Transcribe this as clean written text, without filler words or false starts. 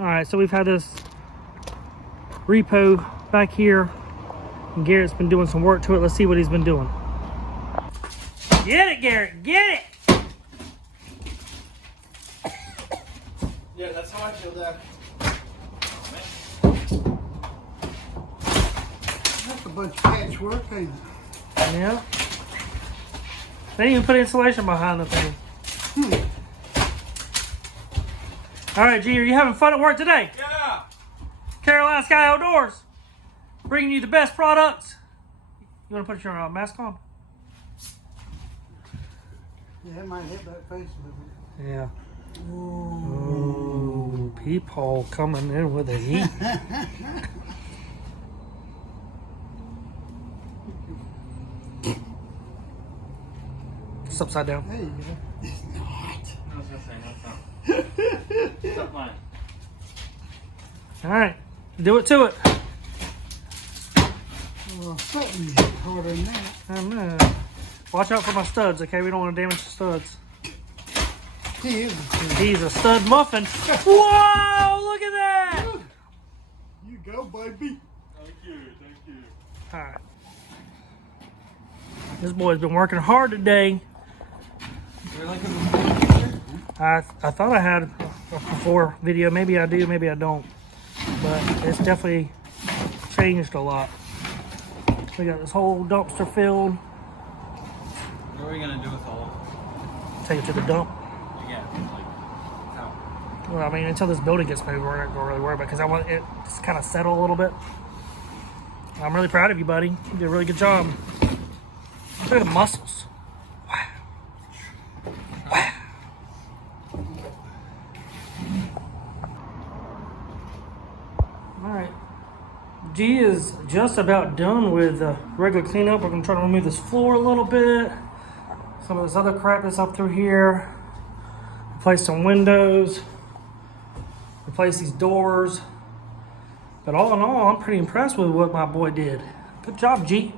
All right, so we've had this Repo back here, and Garrett's been doing some work to it. Let's see what he's been doing. Get it, Garrett, get it! Yeah, that's how I feel that. That's a bunch of patchwork, ain't it? Yeah. They didn't even put insulation behind the thing. All right, G, are you having fun at work today? Yeah. Carolina Sky Outdoors, bringing you the best products. You want to put your mask on? Yeah, it might hit that face with it. Yeah. Ooh, peephole coming in with the heat. It's upside down. There you go. It's not. I was gonna say, that's not. It's not mine. All right, do it to it. Well, something hit harder than that. I know. Watch out for my studs, okay? We don't want to damage the studs. He is a stud. He's a stud muffin. Whoa! Look at that! You go, baby. Thank you, thank you. All right. This boy's been working hard today. You're like a picture? I thought I had a before video. Maybe I do, maybe I don't. But it's definitely changed a lot. We got this whole dumpster filled. What are we gonna do with all of Take it to the dump. it? Yeah, like, how? Well, I mean, until this building gets moved, we're not going to really worry about it because I want it to kind of settle a little bit. I'm really proud of you, buddy. You did a really good job. Look at the muscles. Wow. Wow. All right. G is just about done with regular cleanup. We're going to try to remove this floor a little bit. Some of this other crap that's up through here. Replace some windows. Replace these doors. But all in all, I'm pretty impressed with what my boy did. Good job, G.